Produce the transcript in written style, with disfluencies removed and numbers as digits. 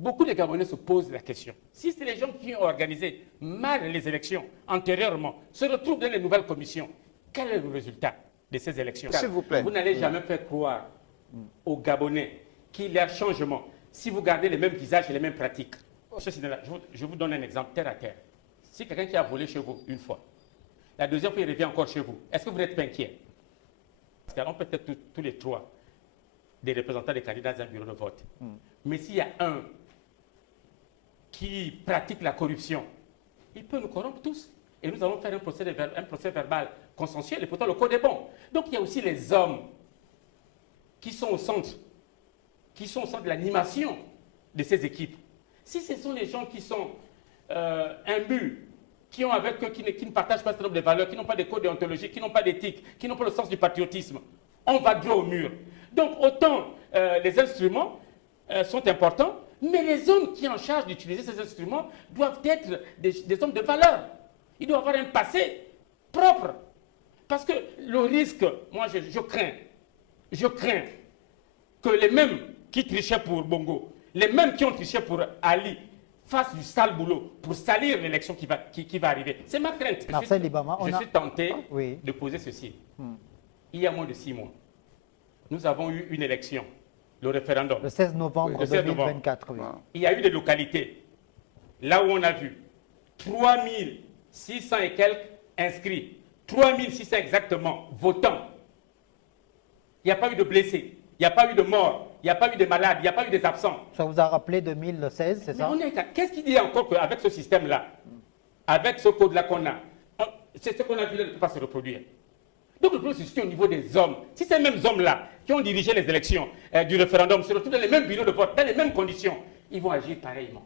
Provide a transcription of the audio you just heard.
beaucoup de Gabonais se posent la question. Si c'est les gens qui ont organisé mal les élections antérieurement, se retrouvent dans les nouvelles commissions, quel est le résultat de ces élections? S'il vous plaît. Vous n'allez jamais faire croire aux Gabonais qu'il y a changement si vous gardez les mêmes visages et les mêmes pratiques. Je vous donne un exemple terre à terre. Si quelqu'un qui a volé chez vous une fois, la deuxième fois il revient encore chez vous, est-ce que vous n'êtes pas inquiet? Parce qu'on peut être tous les trois des représentants des candidats dans un bureau de vote. Mais s'il y a un qui pratique la corruption, il peut nous corrompre tous. Et nous allons faire un procès verbal consensuel, et pourtant le code est bon. Donc il y a aussi les hommes qui sont au centre de l'animation de ces équipes. Si ce sont les gens qui sont imbus, qui ont avec eux, qui ne partagent pas ce nombre de valeurs, qui n'ont pas de code déontologique, qui n'ont pas d'éthique, qui n'ont pas le sens du patriotisme, on va droit au mur. Donc autant les instruments sont importants, mais les hommes qui sont en charge d'utiliser ces instruments doivent être des hommes de valeur. Ils doivent avoir un passé propre. Parce que le risque, moi je crains que les mêmes qui trichaient pour Bongo, les mêmes qui ont triché pour Ali, fassent du sale boulot pour salir l'élection qui va arriver. C'est ma crainte. Marcel Libama, je suis tenté oui. de poser ceci. Il y a moins de 6 mois, nous avons eu une élection, le référendum. Le 16 novembre 2024, oui. Il y a eu des localités, là où on a vu 3600 et quelques inscrits, 3600 exactement votants. Il n'y a pas eu de blessés, il n'y a pas eu de morts, il n'y a pas eu de malades, il n'y a pas eu des absents. Ça vous a rappelé 2016, c'est ça? Qu'est-ce qui dit encore qu'avec ce système-là, avec ce code-là qu'on a, c'est ce qu'on a vu là ne peut pas se reproduire. Donc le problème se situe au niveau des hommes. Si ces mêmes hommes-là qui ont dirigé les élections du référendum se retrouvent dans les mêmes bureaux de vote, dans les mêmes conditions, ils vont agir pareillement.